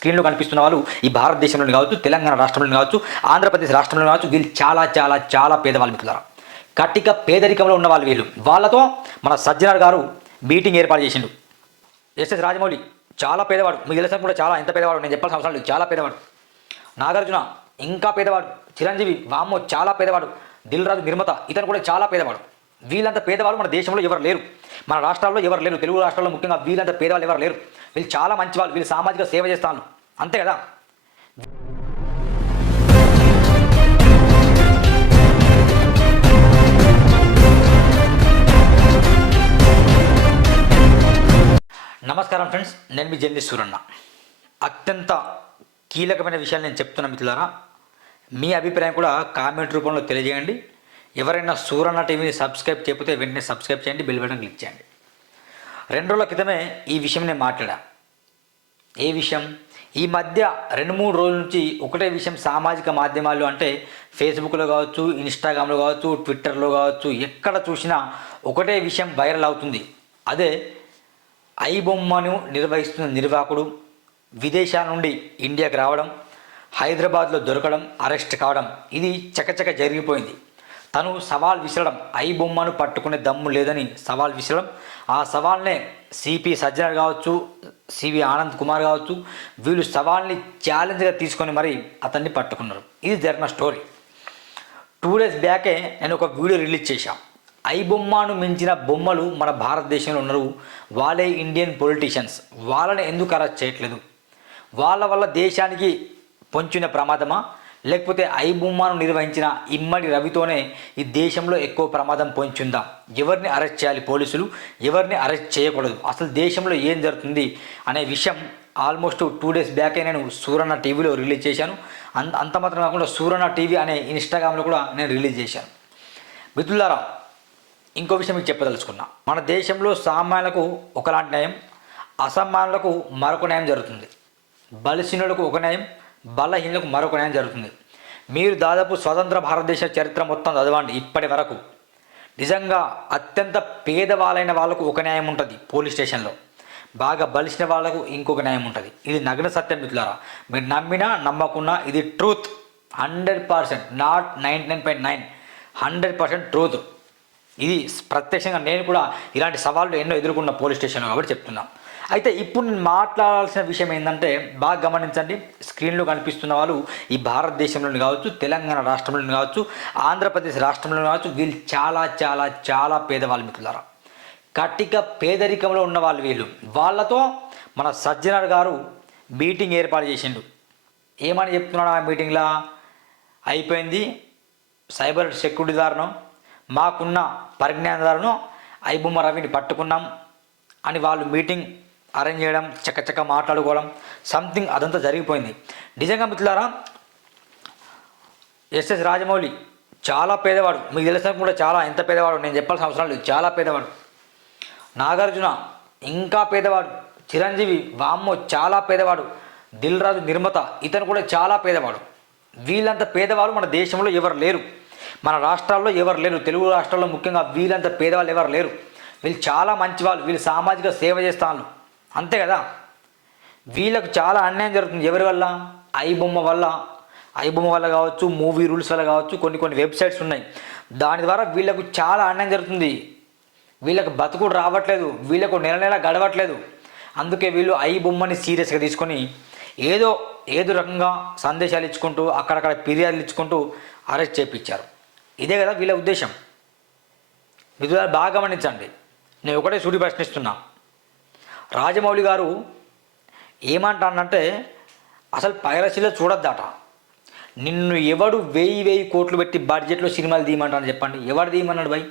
స్క్రీన్లో కనిపిస్తున్న వాళ్ళు ఈ భారతదేశంలో కావచ్చు, తెలంగాణ రాష్ట్రంలో కావచ్చు, ఆంధ్రప్రదేశ్ రాష్ట్రంలో కావచ్చు, వీళ్ళు చాలా చాలా చాలా పేదవాళ్ళు మిత్రులారా. కట్టిక పేదరికంలో ఉన్న వాళ్ళు వీళ్ళు. వాళ్ళతో మన సజ్జనార్ గారు మీటింగ్ ఏర్పాటు చేసిండు. ఎస్ఎస్ రాజమౌళి చాలా పేదవాడు, మీకు తెలిసిన కూడా చాలా ఎంత పేదవాడు నేను చెప్పాల్సిన అవసరం లేదు, చాలా పేదవాడు. నాగార్జున ఇంకా పేదవాడు, చిరంజీవి వామ్మో చాలా పేదవాడు, దిల్ రాజు నిర్మాత ఇతను కూడా చాలా పేదవాడు. వీళ్ళంత పేదవాళ్ళు మన దేశంలో ఎవరు లేరు, మన రాష్ట్రాల్లో ఎవరు లేరు, తెలుగు రాష్ట్రాల్లో ముఖ్యంగా వీళ్ళంత పేదవాళ్ళు ఎవరు లేరు. వీళ్ళు చాలా మంచి వాళ్ళు, వీళ్ళు సామాజిక సేవ చేస్తాను అంతే కదా. నమస్కారం ఫ్రెండ్స్, నేను మీ జర్నలిస్ట్ సూరన్న. అత్యంత కీలకమైన విషయాలు నేను చెప్తున్నా మిత్రులారా. మీ అభిప్రాయం కూడా కామెంట్ రూపంలో తెలియజేయండి. ఎవరైనా సూరన్న టీవీని సబ్స్క్రైబ్ చేయకపోతే వెంటనే సబ్స్క్రైబ్ చేయండి, బెల్ బటన్ క్లిక్ చేయండి. 2 రోజుల క్రితమే ఈ విషయం నేను మాట్లాడా. ఏ విషయం? ఈ మధ్య 2-3 రోజుల నుంచి ఒకటే విషయం సామాజిక మాధ్యమాలు అంటే ఫేస్బుక్లో కావచ్చు, ఇన్స్టాగ్రామ్లో కావచ్చు, ట్విట్టర్లో కావచ్చు, ఎక్కడ చూసినా ఒకటే విషయం వైరల్ అవుతుంది. అదే ఐబొమ్మను నిర్వహిస్తున్న నిర్వాహకుడు విదేశాల నుండి ఇండియాకి రావడం, హైదరాబాద్లో దొరకడం, అరెస్ట్ కావడం, ఇది చకచక జరిగిపోయింది. తను సవాల్ విసరడం, ఐబొమ్మను పట్టుకునే దమ్ము లేదని సవాల్ విసరడం, ఆ సవాల్నే సిపి సజ్జనర్ కావచ్చు, సివి ఆనంద్ కుమార్ కావచ్చు, వీళ్ళు సవాల్ని ఛాలెంజ్గా తీసుకొని మరి అతన్ని పట్టుకున్నారు. ఇది జరిగిన స్టోరీ. 2 డేస్ బ్యాకే నేను ఒక వీడియో రిలీజ్ చేశాను. ఐబొమ్మను మించిన బొమ్మలు మన భారతదేశంలో ఉన్నారు, వాళ్ళే ఇండియన్ పొలిటీషియన్స్, వాళ్ళని ఎందుకు అరెస్ట్ చేయట్లేదు? వాళ్ళ వల్ల దేశానికి పొంచిన ప్రమాదమా, లేకపోతే ఐబొమ్మను నిర్వహించిన ఇమ్మడి రవితోనే ఈ దేశంలో ఎక్కువ ప్రమాదం పొంచుందా? ఎవరిని అరెస్ట్ చేయాలి పోలీసులు, ఎవరిని అరెస్ట్ చేయకూడదు, అసలు దేశంలో ఏం జరుగుతుంది అనే విషయం ఆల్మోస్ట్ 2 డేస్ బ్యాకే నేను సూరన్న టీవీలో రిలీజ్ చేశాను. అంత మాత్రం కాకుండా సూరన్న టీవీ అనే ఇన్స్టాగ్రామ్లో కూడా నేను రిలీజ్ చేశాను. మిత్రులారా, ఇంకో విషయం మీకు చెప్పదలుచుకున్నా. మన దేశంలో సామాన్యులకు ఒకలాంటి న్యాయం, అసమానులకు మరొక న్యాయం జరుగుతుంది. బలహీనులకు ఒక న్యాయం, బలహీనులకు మరొక న్యాయం జరుగుతుంది. మీరు దాదాపు స్వతంత్ర భారతదేశ చరిత్ర మొత్తం చదవండి. ఇప్పటి వరకు నిజంగా అత్యంత పేదవాళ్ళైన వాళ్ళకు ఒక న్యాయం ఉంటుంది పోలీస్ స్టేషన్లో, బాగా బలిసిన వాళ్ళకు ఇంకొక న్యాయం ఉంటుంది. ఇది నగ్న సత్యం మిత్రులారా. మీరు నమ్మినా నమ్మకున్నా ఇది ట్రూత్. 100%, not 99.9, 100% truth. ఇది ప్రత్యక్షంగా నేను కూడా ఇలాంటి సవాళ్ళు ఎన్నో ఎదుర్కొన్న పోలీస్ స్టేషన్లో కాబట్టి చెప్తున్నా. అయితే ఇప్పుడు నేను మాట్లాడాల్సిన విషయం ఏంటంటే, బాగా గమనించండి. స్క్రీన్లో కనిపిస్తున్న వాళ్ళు ఈ భారతదేశంలో కావచ్చు, తెలంగాణ రాష్ట్రంలో కావచ్చు, ఆంధ్రప్రదేశ్ రాష్ట్రంలో కావచ్చు, వీళ్ళు చాలా చాలా చాలా పేదవాళ్ళు మిత్రులారా. కట్టిక పేదరికంలో ఉన్న వాళ్ళు వీళ్ళు. వాళ్ళతో మన సజ్జనార్ గారు మీటింగ్ ఏర్పాటు చేసిండు. ఏమని చెప్తున్నాడు ఆ మీటింగ్లో? అయిపోయింది, సైబర్ సెక్యూరిటీదారును, మాకున్న పరిజ్ఞానదారును ఐబొమ్మ రవిని పట్టుకున్నాం అని వాళ్ళు మీటింగ్ అరేంజ్ చేయడం, చక్కచక్క మాట్లాడుకోవడం, సంథింగ్ అదంతా జరిగిపోయింది. నిజంగా మిత్రులారా, ఎస్ఎస్ రాజమౌళి చాలా పేదవాడు, మీకు తెలిసిన కూడా చాలా ఎంత పేదవాడు నేను చెప్పాల్సిన అవసరం లేదు, చాలా పేదవాడు. నాగార్జున ఇంకా పేదవాడు, చిరంజీవి వామ్మో చాలా పేదవాడు, దిల్ రాజు నిర్మాత ఇతను కూడా చాలా పేదవాడు. వీళ్ళంత పేదవాళ్ళు మన దేశంలో ఎవరు లేరు, మన రాష్ట్రాల్లో ఎవరు లేరు, తెలుగు రాష్ట్రాల్లో ముఖ్యంగా వీళ్ళంత పేదవాళ్ళు ఎవరు లేరు. వీళ్ళు చాలా మంచి వాళ్ళు, వీళ్ళు సామాజిక సేవ చేస్తాను అంతే కదా. వీళ్ళకు చాలా అన్యాయం జరుగుతుంది. ఎవరి వల్ల? ఐబొమ్మ వల్ల. ఐబొమ్మ వల్ల కావచ్చు, మూవీ రూల్స్ వల్ల కావచ్చు, కొన్ని వెబ్సైట్స్ ఉన్నాయి, దాని ద్వారా వీళ్ళకు చాలా అన్యాయం జరుగుతుంది. వీళ్ళకు బతుకుడు రావట్లేదు, వీళ్ళకు నెల గడవట్లేదు. అందుకే వీళ్ళు ఐబొమ్మని సీరియస్గా తీసుకొని ఏదో రకంగా సందేశాలు ఇచ్చుకుంటూ, అక్కడక్కడ ఫిర్యాదులు ఇచ్చుకుంటూ అరెస్ట్ చేయించారు. ఇదే కదా వీళ్ళ ఉద్దేశం. మిత్రులారా, బాగా గమనించండి. నేను ఒకటే సూటి ప్రశ్నిస్తున్నా. రాజమౌళి గారు ఏమంటానంటే, అసలు పైరసీలో చూడొద్దట. నిన్ను ఎవడు 1000 కోట్లు పెట్టి బడ్జెట్లో సినిమాలు తీయమంటాను చెప్పండి? ఎవడు తీయమన్నాడు భయ్?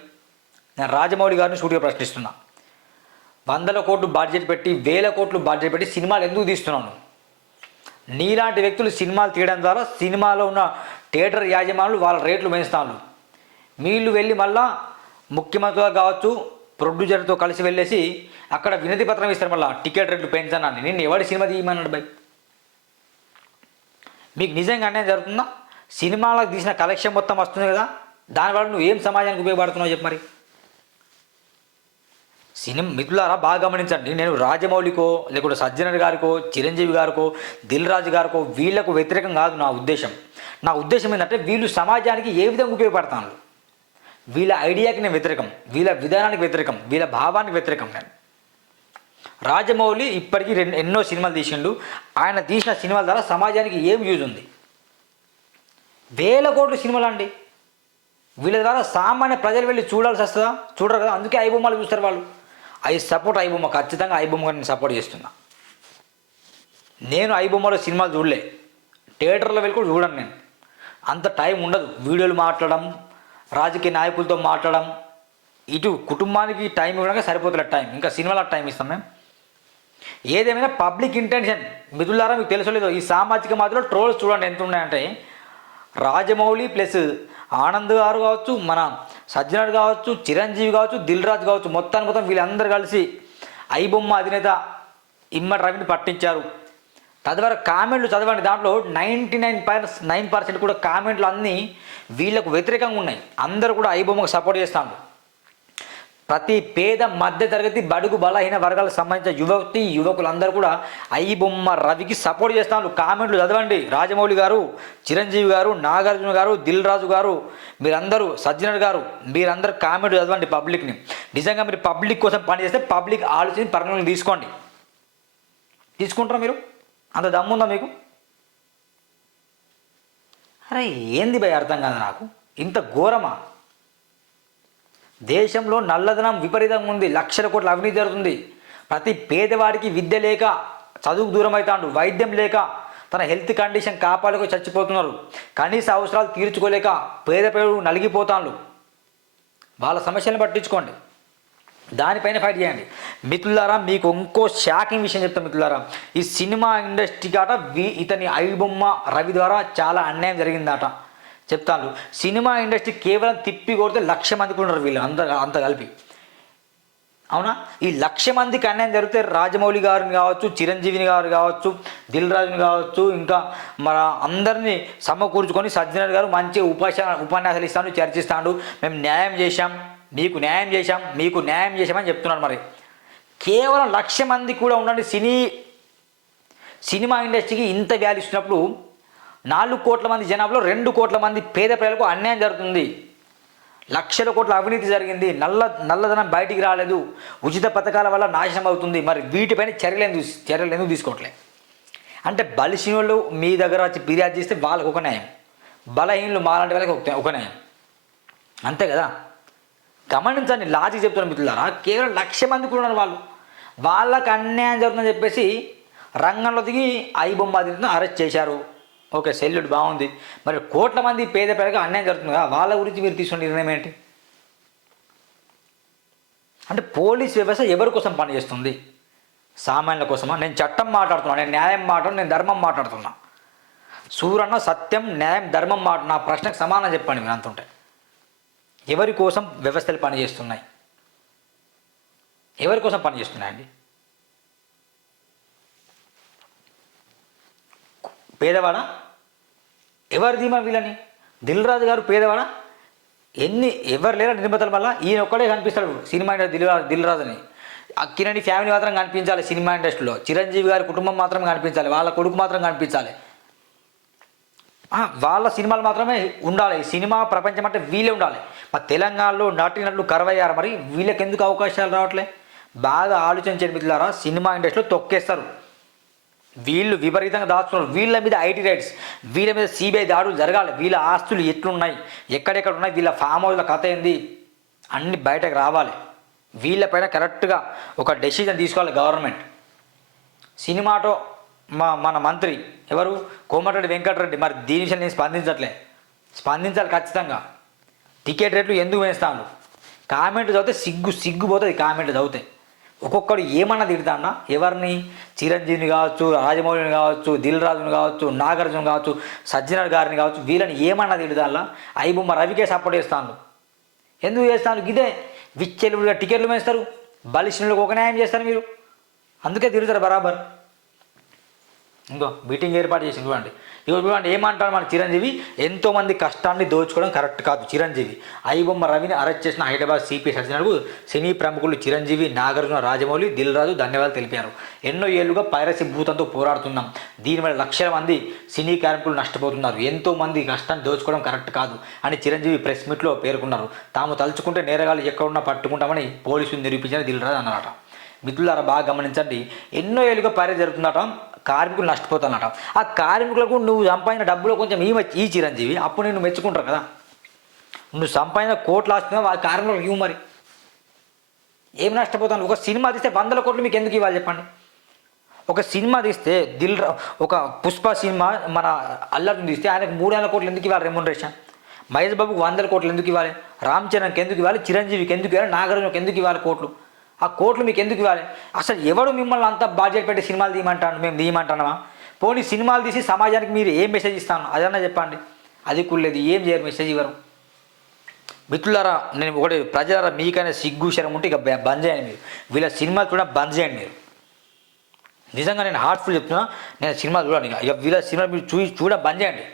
నేను రాజమౌళి గారిని సూటిగా ప్రశ్నిస్తున్నా. 100 కోట్లు బడ్జెట్ పెట్టి, 1000 కోట్లు బడ్జెట్ పెట్టి సినిమాలు ఎందుకు తీస్తున్నాను? నీలాంటి వ్యక్తులు సినిమాలు తీయడం ద్వారా సినిమాలో ఉన్న థియేటర్ యాజమానులు వాళ్ళ రేట్లు పెంచుతాను. వీళ్ళు వెళ్ళి మళ్ళా ముఖ్యమంత్రిగా కావచ్చు, ప్రొడ్యూసర్తో కలిసి వెళ్ళేసి అక్కడ వినతి పత్రం ఇస్తారు, మళ్ళీ టికెట్ రేట్లు పెంచానని. నేను ఎవరి సినిమా తీయమన్నాడు భయ్? మీకు నిజంగా అన్యాయం జరుగుతుందా? సినిమాలకు తీసిన కలెక్షన్ మొత్తం వస్తుంది కదా, దానివల్ల నువ్వు ఏం సమాజానికి ఉపయోగపడుతున్నావు చెప్పు మరి. సినిమా మిత్రులారా బాగా గమనించండి, నేను రాజమౌళికో లేకుంటే సజ్జనర్ గారికో చిరంజీవి గారికో దిల్ రాజు గారికో వీళ్ళకు వ్యతిరేకం కాదు నా ఉద్దేశం. నా ఉద్దేశం ఏంటంటే వీళ్ళు సమాజానికి ఏ విధంగా ఉపయోగపడతాను, వీళ్ళ ఐడియాకి నేను వ్యతిరేకం, వీళ్ళ విధానానికి వ్యతిరేకం, వీళ్ళ భావానికి వ్యతిరేకం. నేను రాజమౌళి ఇప్పటికీ ఎన్నో సినిమాలు తీసిండు. ఆయన తీసిన సినిమాల ద్వారా సమాజానికి ఏం యూజ్ ఉంది? వేల కోట్ల సినిమాలు అండి. వీళ్ళ ద్వారా సామాన్య ప్రజలు వెళ్ళి చూడాల్సి వస్తుందా? చూడరు కదా. అందుకే ఐబొమ్మలు చూస్తారు వాళ్ళు. ఐ సపోర్ట్ ఐబొమ్మ, ఖచ్చితంగా ఐబొమ్మ నేను సపోర్ట్ చేస్తున్నా. నేను ఐబొమ్మలో సినిమాలు చూడలే, థియేటర్లో వెళ్ళి కూడా చూడను. నేను అంత టైం ఉండదు. వీడియోలు మాట్లాడడం, రాజకీయ నాయకులతో మాట్లాడడం, ఇటు కుటుంబానికి టైం ఇవ్వడానికి సరిపోతున్న టైం, ఇంకా సినిమాలకు టైం ఇస్తాం మేము. ఏదేమైనా పబ్లిక్ ఇంటెన్షన్ మిత్రులారా మీకు తెలుసో లేదో, ఈ సామాజిక మాధ్యమంలో ట్రోల్స్ చూడండి ఎంత ఉన్నాయంటే, రాజమౌళి ప్లస్ ఆనంద్ గారు కావచ్చు, మన సజ్జనర్ కావచ్చు, చిరంజీవి కావచ్చు, దిల్ రాజు కావచ్చు, మొత్తం వీళ్ళందరూ కలిసి ఐబొమ్మ అధినేత ఇమ్మడి రవిని పట్టించారు. తద్వారా కామెంట్లు చదవండి, దాంట్లో 99.9% కూడా కామెంట్లు అన్నీ వీళ్ళకు వ్యతిరేకంగా ఉన్నాయి. అందరూ కూడా ఐబొమ్మకు సపోర్ట్ చేస్తాను. ప్రతి పేద మధ్య తరగతి బడుగు బలహీన వర్గాలకు సంబంధించిన యువకులందరూ కూడా ఐబొమ్మ రవికి సపోర్ట్ చేస్తాను. కామెంట్లు చదవండి. రాజమౌళి గారు, చిరంజీవి గారు, నాగార్జున గారు, దిల్ రాజు గారు, మీరందరూ, సజ్జనర్ గారు, మీరందరూ కామెంట్లు చదవండి పబ్లిక్ని. నిజంగా మీరు పబ్లిక్ కోసం పనిచేస్తే పబ్లిక్ ఆలోచన పరిగణలోకి తీసుకోండి. తీసుకుంటారా మీరు? అంత దమ్ముందా మీకు? అరే ఏంది భయ, అర్థం కాదు నాకు. ఇంత ఘోరమా? దేశంలో నల్లధనం విపరీతంగా ఉంది. లక్షల కోట్ల అవినీతి జరుగుతుంది. ప్రతి పేదవాడికి విద్య లేక చదువుకు దూరం అవుతాడు, వైద్యం లేక తన హెల్త్ కండిషన్ కాపాడుకు చచ్చిపోతున్నారు, కనీస అవసరాలు తీర్చుకోలేక పేదలు నలిగిపోతాడు. వాళ్ళ సమస్యలను పట్టించుకోండి, దానిపైన ఫైట్ చేయండి. మిత్రులారా మీకు ఇంకో షాకింగ్ విషయం చెప్తాను మిత్రులారా. ఈ సినిమా ఇండస్ట్రీ కాట ఇతని ఐబొమ్మ రవి ద్వారా చాలా అన్యాయం జరిగిందట చెప్తాను. సినిమా ఇండస్ట్రీ కేవలం తిప్పి కొడితే 1,00,000 మందికి ఉన్నారు వీళ్ళు అంత కలిపి. అవునా? ఈ 1,00,000 మందికి అన్యాయం జరిగితే రాజమౌళి గారిని కావచ్చు, చిరంజీవిని గారు కావచ్చు, దిల్ రాజుని కావచ్చు, ఇంకా మన అందరినీ సమకూర్చుకొని సజ్జనర్ గారు మంచి ఉపన్యాసాలు ఇస్తాను, చర్చిస్తాడు. మేము న్యాయం చేశాం, మీకు న్యాయం చేశాం, మీకు న్యాయం చేశామని చెప్తున్నాడు. మరి కేవలం 1,00,000 మంది కూడా ఉండండి సినిమా ఇండస్ట్రీకి ఇంత వాల్యూ ఇచ్చినప్పుడు 4 కోట్ల మంది జనాభాలో 2 కోట్ల మంది పేద ప్రజలకు అన్యాయం జరుగుతుంది. లక్షల కోట్ల అవినీతి జరిగింది, నల్లధనం బయటికి రాలేదు, ఉచిత పథకాల వల్ల నాశనం అవుతుంది. మరి వీటిపైన చర్యలు ఎందుకు తీసుకోవట్లే? అంటే బలిహీనులు మీ దగ్గర వచ్చి ఫిర్యాదు చేస్తే వాళ్ళకు ఒక న్యాయం, బలహీనులు మాలాంటి వాళ్ళకి ఒక న్యాయం, అంతే కదా. గమనించండి, లాజిక్ చెప్తున్న మిత్రులారా. కేవలం 1,00,000 మంది కూడా ఉన్నారు. వాళ్ళకి అన్యాయం జరుగుతుందని చెప్పేసి రంగంలో దిగి ఐబొమ్మ అధినేతను అరెస్ట్ చేశారు. ఓకే, సెల్యూట్, బాగుంది. మరి కోట్ల మంది పేద ప్రజలకు అన్యాయం జరుగుతుంది కదా, వాళ్ళ గురించి మీరు తీసుకున్న నిర్ణయం ఏంటి? అంటే పోలీస్ వ్యవస్థ ఎవరి కోసం పనిచేస్తుంది? సామాన్యుల కోసమా? నేను చట్టం మాట్లాడుతున్నా, నేను న్యాయం మాట్లాడుతున్నా, నేను ధర్మం మాట్లాడుతున్నా. సూరన్న సత్యం, న్యాయం, ధర్మం నా ప్రశ్నకు సమానం చెప్పండి మీరు అంతుంటే. ఎవరి కోసం వ్యవస్థలు పనిచేస్తున్నాయి? ఎవరి కోసం పనిచేస్తున్నాయండి? పేదవాడా? ఎవరిది మా వీళ్ళని? దిల్ రాజు గారు పేదవాడా? ఎవరు లేరా నిర్మాతల వల్ల ఈయన ఒక్కడే కనిపిస్తాడు సినిమా ఇండస్ట్రీ, దిల్ రాజు అని. అక్కినేని ఫ్యామిలీ మాత్రం కనిపించాలి సినిమా ఇండస్ట్రీలో, చిరంజీవి గారి కుటుంబం మాత్రం కనిపించాలి, వాళ్ళ కొడుకు మాత్రం కనిపించాలి, వాళ్ళ సినిమాలు మాత్రమే ఉండాలి. సినిమా ప్రపంచం అంటే వీళ్ళే ఉండాలి. మా తెలంగాణలో నటినట్లు కరువయ్యారు. మరి వీళ్ళకి ఎందుకు అవకాశాలు రావట్లే? బాగా ఆలోచించండి మిత్రులారా. సినిమా ఇండస్ట్రీలో తొక్కేస్తారు వీళ్ళు, విపరీతంగా దాచుకున్నారు. వీళ్ళ మీద ఐటీ రైట్స్, వీళ్ళ మీద సిబిఐ దాడులు జరగాలి. వీళ్ళ ఆస్తులు ఎట్లున్నాయి, ఎక్కడెక్కడ ఉన్నాయి, వీళ్ళ ఫామ్ హౌస్ల కథ ఏంది, అన్నీ బయటకు రావాలి. వీళ్ళపైన కరెక్ట్గా ఒక డెసిజన్ తీసుకోవాలి గవర్నమెంట్. సినిమాటో మన మంత్రి ఎవరు, కోమటిరెడ్డి వెంకటరెడ్డి, మరి దీని విషయం నేను స్పందించాలి ఖచ్చితంగా. టికెట్ రేట్లు ఎందుకు వేస్తాను? కామెంట్లు చదివితే సిగ్గుపోతుంది. కామెంట్లు చదివితే ఒక్కొక్కడు ఏమన్నా తిడతాడా? ఎవరిని? చిరంజీవిని కావచ్చు, రాజమౌళిని కావచ్చు, దిల్ రాజుని కావచ్చు, నాగార్జున కావచ్చు, సజ్జనర్ గారిని కావచ్చు, వీళ్ళని ఏమన్నా తిడతాడా? ఐబొమ్మ రవికే సపోర్ట్ చేస్తాను. ఎందుకు చేస్తాను? ఇదే విచ్చెలుగా టికెట్లు వేస్తారు, బలిష్ఠులకు ఒక న్యాయం చేస్తారు మీరు, అందుకే తిరుగుతారు బరాబర్. ఇంకో మీటింగ్ ఏర్పాటు చేసి చూడండి. ఇగో చూడండి ఏమంటారు మన చిరంజీవి, ఎంతోమంది కష్టాన్ని దోచుకోవడం కరెక్ట్ కాదు. చిరంజీవి ఐబొమ్మ రవిని అరెస్ట్ చేసిన హైదరాబాద్ సిపి సజ్జనర్కు సినీ ప్రముఖులు చిరంజీవి, నాగార్జున, రాజమౌళి, దిల్ రాజు ధన్యవాదాలు తెలిపారు. ఎన్నో ఏళ్లుగా పైరసీ భూతంతో పోరాడుతున్నాం. దీనివల్ల లక్షల మంది సినీ కార్మికులు నష్టపోతున్నారు. ఎంతోమంది కష్టాన్ని దోచుకోవడం కరెక్ట్ కాదు అని చిరంజీవి ప్రెస్ మీట్లో పేర్కొన్నారు. తాము తలుచుకుంటే నేరగాలు ఎక్కడున్నా పట్టుకుంటామని పోలీసులు నిరూపించిన దిల్ రాజు అన్నారట. మిత్రులారా బాగా గమనించండి, ఎన్నో ఏళ్ళుగా పైరసీ జరుగుతుందట, కార్మికులు నష్టపోతానట. ఆ కార్మికులకు నువ్వు సంపాదించిన డబ్బులో కొంచెం ఈ చిరంజీవి అప్పుడు నేను మెచ్చుకుంటారు కదా. నువ్వు సంపాదించిన కోట్లు ఆస్తున్నా ఆ కార్మికులకు ఇవ్వు. మరి ఏం నష్టపోతాను? ఒక సినిమా తీస్తే 100 కోట్లు మీకు ఎందుకు ఇవ్వాలి చెప్పండి? ఒక సినిమా తీస్తే ఒక పుష్ప సినిమా మన అల్లర్ని తీస్తే ఆయనకు 300 కోట్లు ఎందుకు ఇవ్వాలి రెమ్యూనరేషన్? మహేష్ బాబుకు 100 కోట్లు ఎందుకు ఇవ్వాలి? రామ్ చరణ్కి ఎందుకు ఇవ్వాలి? చిరంజీవికి ఎందుకు ఇవ్వాలి? నాగార్జునకి ఎందుకు ఇవ్వాలి కోట్లు? ఆ కోట్లు మీకు ఎందుకు ఇవ్వాలి? అసలు ఎవడు మిమ్మల్ని అంత బాధ్యత పెట్టి సినిమాలు తీయమంటాను? మేము తీయమంటున్నామా? పోనీ సినిమాలు తీసి సమాజానికి మీరు ఏం మెసేజ్ ఇస్తాను అదన్నా చెప్పండి. అది కూడలేదు, ఏం చేయరు, మెసేజ్ ఇవ్వరు. మిత్రులారా, నేను ఒకటి ప్రజలారా, మీకైనా సిగ్గు శరం ఉంటే ఇక బంద్ చేయండి. మీరు వీళ్ళ సినిమాలు కూడా బంద్ చేయండి. మీరు నిజంగా నేను హార్ట్ఫుల్ చెప్తున్నా, నేను సినిమాలు చూడండి. ఇక వీళ్ళ సినిమాలు మీరు చూడ బంద్ చేయండి.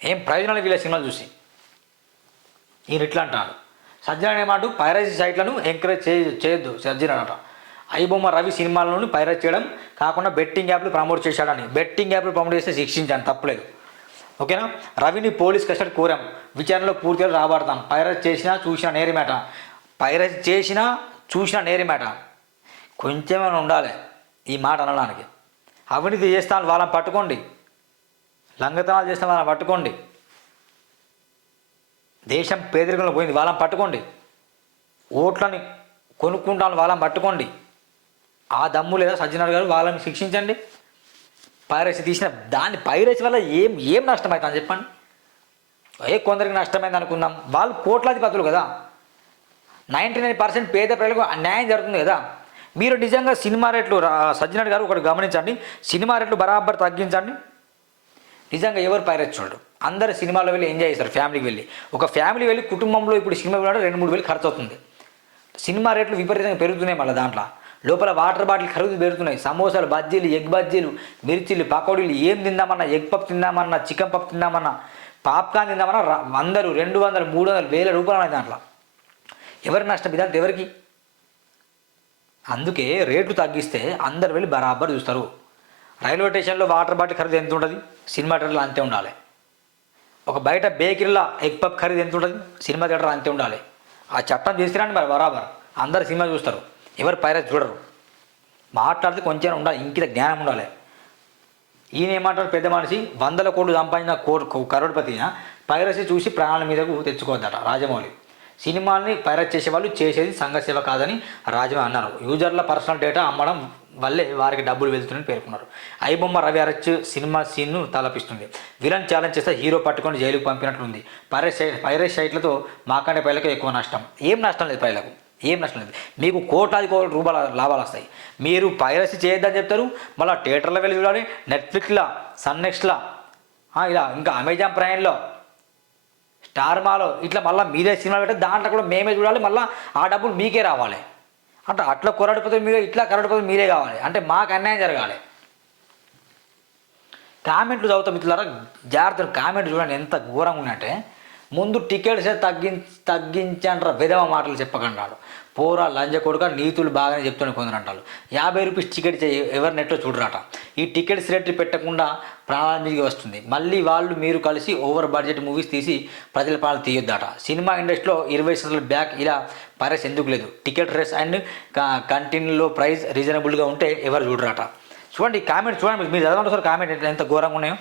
ఏం ప్రయోజనాలు వీళ్ళ సినిమాలు చూసి? ఈయన ఇట్లా అంటాడు. సజ్జన ఏమాట పైరసీ సైట్లను ఎంకరేజ్ చేయొద్దు సజ్జన అనట. ఐబొమ్మ రవి సినిమాలను పైరసీ చేయడం కాకుండా బెట్టింగ్ యాప్లు ప్రమోట్ చేశాడని. బెట్టింగ్ యాప్లు ప్రమోట్ చేస్తే శిక్షించాను, తప్పలేదు. ఓకేనా? రవిని పోలీస్ కస్టడీ కోరాం, విచారణలో పూర్తిగా రాబడతాం. పైరసీ చేసినా చూసినా నేరమేట. పైరసీ చేసినా చూసినా నేరమేట. కొంచెమైనా ఉండాలి ఈ మాట అనడానికి. అవినీతి చేస్తాను వాళ్ళని పట్టుకోండి, లంగతనాలు చేస్తాను వాళ్ళని పట్టుకోండి, దేశం పేదరికంలో పోయింది వాళ్ళని పట్టుకోండి, ఓట్లని కొనుక్కుంటాను వాళ్ళని పట్టుకోండి. ఆ దమ్ము లేదా సజ్జనార్ గారు? వాళ్ళని శిక్షించండి. పైరసీ తీసిన దాన్ని పైరసీ వల్ల ఏం నష్టమవుతుందని చెప్పండి. కొందరికి నష్టమైంది అనుకుందాం, వాళ్ళు కోట్లాధిపతులు కదా. 99% పేద ప్రజలకు న్యాయం జరుగుతుంది కదా. మీరు నిజంగా సినిమా రేట్లు సజ్జనార్ గారు ఒకటి గమనించండి, సినిమా రేట్లు బరాబర్ తగ్గించండి. నిజంగా ఎవరు పైరసీ చూడరు, అందరు సినిమాలో వెళ్ళి ఎంజాయ్ చేస్తారు. ఫ్యామిలీకి వెళ్ళి, ఒక ఫ్యామిలీ వెళ్ళి కుటుంబంలో ఇప్పుడు సినిమా వెళ్ళాలంటే 2-3 వేలు ఖర్చు అవుతుంది. సినిమా రేట్లు విపరీతంగా పెరుగుతున్నాయి. మళ్ళీ దాంట్లో లోపల వాటర్ బాటిల్ ఖరీదు పెరుగుతున్నాయి. సమోసాలు, బజ్జీలు, ఎగ్ బజ్జీలు, మిర్చీలు, పకోడీలు, ఏం తిందామన్నా, ఎగ్ పప్ తిందామన్నా, చికెన్ పప్ తిందామన్నా, పాప్కార్న్ తిందామన్నా 100, 200, 300 వేల రూపాయలు ఉన్నాయి దాంట్లో. ఎవరి నష్టం ఇదంతా? ఎవరికి? అందుకే రేట్లు తగ్గిస్తే అందరు వెళ్ళి బరాబర్ చూస్తారు. రైల్వే స్టేషన్లో వాటర్ బాటిల్ ఖరీదు ఎంత ఉంటుంది? సినిమా థియేటర్లో అంతే ఉండాలి. ఒక బయట బేకరీలో ఎగ్ పప్ ఖరీదు ఎంత ఉంటుంది? సినిమా థియేటర్ అంతే ఉండాలి. ఆ చట్టం చేసిరండి మరి బరాబర్, అందరు సినిమా చూస్తారు, ఎవరు పైరసీ చూడరు. మాట్లాడితే కొంచెం ఉండాలి, ఇంకిత జ్ఞానం ఉండాలి. ఈయన ఏమంటారు పెద్ద మనిషి, 100 కోట్లు సంపాదించిన కరోడ్పతిన పైరసీ చూసి ప్రాణాల మీదకు తెచ్చుకోవద్దట రాజమౌళి. సినిమాల్ని పైరసీ చేసేవాళ్ళు చేసేది సంఘసేవ కాదని రాజమౌళి అన్నారు. యూజర్ల పర్సనల్ డేటా అమ్మడం వల్లే వారికి డబ్బులు వెళ్తుందని పేర్కొన్నారు. ఐబొమ్మ రవి అరెస్ట్ సినిమా సీన్ను తలపిస్తుంది. విలన్ ఛాలెంజ్ చేస్తే హీరో పట్టుకొని జైలుకు పంపినట్లుంది. పైరసీ సైట్లతో మాకండే పైలకు ఎక్కువ నష్టం. ఏం నష్టం లేదు, పైలకు ఏం నష్టం లేదు. మీకు కోట్లాది రూపాయల లాభాలు వస్తాయి. మీరు పైరసీ చేయొద్దని చెప్తారు, మళ్ళీ థియేటర్లో వెళ్ళి చూడాలి, నెట్ఫ్లిక్స్లో, సన్నెక్స్లో, ఇలా ఇంకా అమెజాన్ ప్రైమ్లో, స్టార్ మాలో, ఇట్లా మళ్ళీ మీరే సినిమా పెట్టి దాంట్లో కూడా మేమే చూడాలి, మళ్ళీ ఆ డబ్బులు మీకే రావాలి. అంటే అట్లా కొరడిపోతే మీరే, ఇట్లా కొరడిపోతే మీరే కావాలి. అంటే మాకు అన్యాయం జరగాలి. కామెంట్లు చదువుతాం మిత్రులారా, జాగ్రత్త. కామెంట్ చూడండి ఎంత ఘోరంగా ఉన్నట్టే. ముందు టికెట్స్ తగ్గించంటారు, విధవ మాటలు చెప్పకంటాడు. పోరా లంజ కొడుక, నీతులు బాగానే చెప్తూనే కొందరంటారు. 50 రూపీస్ టికెట్ ఎవరి నెట్లో చూడరాట. ఈ టికెట్స్ రేట్లు పెట్టకుండా ప్రాణాల మీదకి వస్తుంది. మళ్ళీ వాళ్ళు మీరు కలిసి ఓవర్ బడ్జెట్ మూవీస్ తీసి ప్రజల ప్రాణాలు తీయొద్దట. సినిమా ఇండస్ట్రీలో 20% బ్యాక్ ఇలా పైరసీ ఎందుకు లేదు? టికెట్ రేట్స్ అండ్ కంటిన్యూలో ప్రైస్ రీజనబుల్గా ఉంటే ఎవరు చూడరాట. చూడండి కామెంట్ చూడండి, మీరు చదవండి సార్ కామెంట్ ఎంత ఘోరంగా ఉన్నాయో.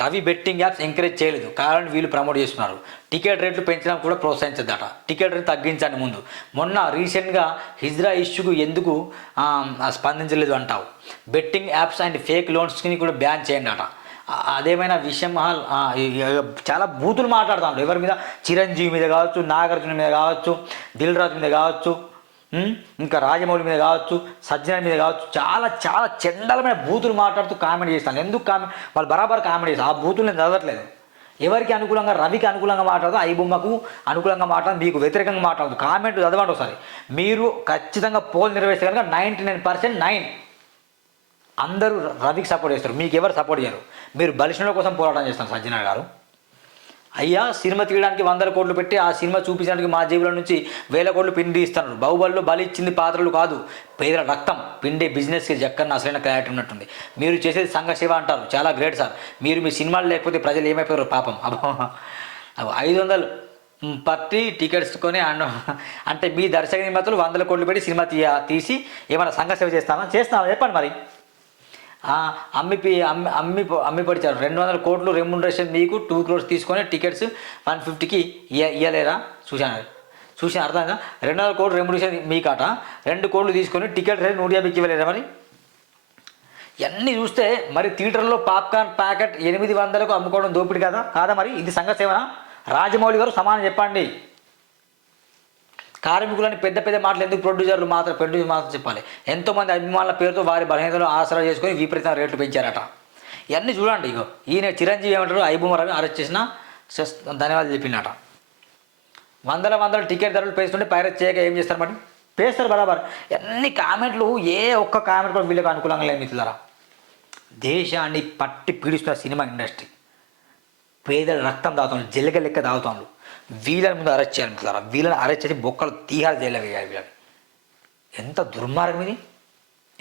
రవి బెట్టింగ్ యాప్స్ ఎంకరేజ్ చేయలేదు, కారణం వీళ్ళు ప్రమోట్ చేస్తున్నారు. టికెట్ రేట్లు పెంచడానికి కూడా ప్రోత్సహించద్దట. టికెట్ రేట్లు తగ్గించండి ముందు. మొన్న రీసెంట్గా హిజ్రా ఇష్యూకు ఎందుకు స్పందించలేదు అంటావు. బెట్టింగ్ యాప్స్ అండ్ ఫేక్ లోన్స్ని కూడా బ్యాన్ చేయండి అట. అదేమైనా విషయం చాలా బూతులు మాట్లాడుతాను ఎవరి మీద, చిరంజీవి మీద కావచ్చు, నాగార్జున మీద కావచ్చు, దిల్ రాజు మీద కావచ్చు, ఇంకా రాజమౌళి మీద కావచ్చు, సజ్జన మీద కావచ్చు, చాలా చాలా చెండలమైన బూతులు మాట్లాడుతూ కామెంట్ చేస్తాను. ఎందుకు వాళ్ళు బరాబర్ కామెంట్ చేస్తాను. ఆ బూతులు నేను చదవట్లేదు. ఎవరికి అనుకూలంగా, రవికి అనుకూలంగా మాట్లాడదు, ఐబొమ్మకు అనుకూలంగా మాట్లాడదు, మీకు వ్యతిరేకంగా మాట్లాడదు. కామెంట్ చదవండి ఒకసారి. మీరు ఖచ్చితంగా పోల్ నిర్వహిస్తే కనుక 99% 9 అందరూ రవికి సపోర్ట్ చేస్తారు, మీకు ఎవరు సపోర్ట్ చేయరు. మీరు బలిష్ణుల కోసం పోరాటం చేస్తారు సజ్జనార్ గారు. అయ్యా సినిమా తీయడానికి 100 కోట్లు పెట్టి ఆ సినిమా చూపించడానికి మా జేబుల నుంచి 1000 కోట్లు పిండి ఇస్తున్నారు. బాహుబలిలో బలి ఇచ్చింది పాత్రలు కాదు, పేదల రక్తం పిండే బిజినెస్కి జక్కన్న అసలైన క్లారిటీ ఉన్నట్టుంది. మీరు చేసేది సంఘ సేవ అంటారు, చాలా గ్రేట్ సార్. మీరు మీ సినిమాలు లేకపోతే ప్రజలు ఏమైపోయారు పాపం. అబ్బో 500 పట్టి టికెట్స్ కొని అంటే మీ దర్శక నిర్మాతలు 100 కోట్లు పెట్టి సినిమా తీసి ఏమైనా సంఘ సేవ చేస్తామా చెప్పండి మరి. అమ్మి పడిచారు 200 కోట్లు రెమ్యునరేషన్ మీకు 2 crores తీసుకొని టికెట్స్ 150కి ఇవ్వలేరా? చూసాను అర్థంగా. 200 కోట్లు రెమ్యునరేషన్ మీకాట 2 కోట్లు తీసుకొని టికెట్ రేట్ 150కి ఇవ్వలేరా? మరి ఇవన్నీ చూస్తే మరి థియేటర్లో పాప్కార్న్ ప్యాకెట్ 800కు అమ్ముకోవడం దోపిడి కాదా మరి? ఇది సంఘ సేవనా? రాజమౌళి గారు సమానం చెప్పండి. కార్మికులని పెద్ద పెద్ద మాటలు ఎందుకు ప్రొడ్యూసర్ మాత్రం చెప్పాలి. ఎంతోమంది అభిమానుల పేరుతో వారి బలహీనతలు ఆసరా చేసుకొని విపరీతంగా రేట్లు పెంచారట. ఇవన్నీ చూడండి. ఇగో ఈయన చిరంజీవి ఏమంటారు, ఐబొమ్మరని అరెస్ట్ చేసిన ధన్యవాదాలు చెప్పిందట. వందల టికెట్ ధరలు పేస్తుంటే పైరట్ చేయక ఏం చేస్తారు మరి? పేస్తారు బరాబర్. ఎన్ని కామెంట్లు, ఏ ఒక్క కామెంట్ కూడా వీళ్ళకి అనుకూలంగా లేదు మిత్రులారా. దేశాన్ని పట్టి పీడిస్తున్న సినిమా ఇండస్ట్రీ, పేదల రక్తం తాగుతాను, జల్లెక లెక్క తాగుతాను. వీళ్ళని ముందు అరెస్ట్ చేయాలి మిత్రులారా. వీళ్ళని అరెస్ట్ చేసి బొక్కలు తీహాలు జైల్లో వేయాలి వీళ్ళని. ఎంత దుర్మార్గం ఇది,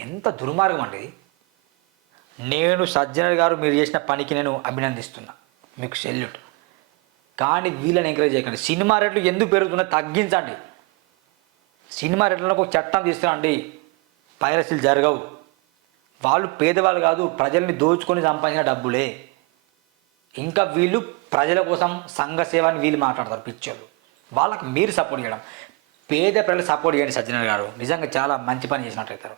ఎంత దుర్మార్గం అండి ఇది. నేను సజ్జనర్ గారు మీరు చేసిన పనికి నేను అభినందిస్తున్నా, మీకు సెల్యూట్. కానీ వీళ్ళని ఎంకరేజ్ చేయకండి. సినిమా రేట్లు ఎందుకు పెరుగుతున్నాయి తగ్గించండి. సినిమా రేట్లలో ఒక చట్టం తీసుకురండి, పైరసీలు జరగవు. వాళ్ళు పేదవాళ్ళు కాదు, ప్రజల్ని దోచుకొని సంపాదించిన డబ్బులే. ఇంకా వీళ్ళు ప్రజల కోసం సంఘ సేవ అని వీళ్ళు మాట్లాడతారు పిచ్చోళ్ళు. వాళ్ళకి మీరు సపోర్ట్ చేయడం, పేద ప్రజలు సపోర్ట్ చేయండి. సజ్జనర్ గారు నిజంగా చాలా మంచి పని చేసినట్టు అవుతారు.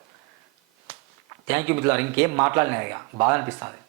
థ్యాంక్ యూ మిత్రులారు. ఇంకేం మాట్లాడలేదు, ఇక బాధ అనిపిస్తుంది.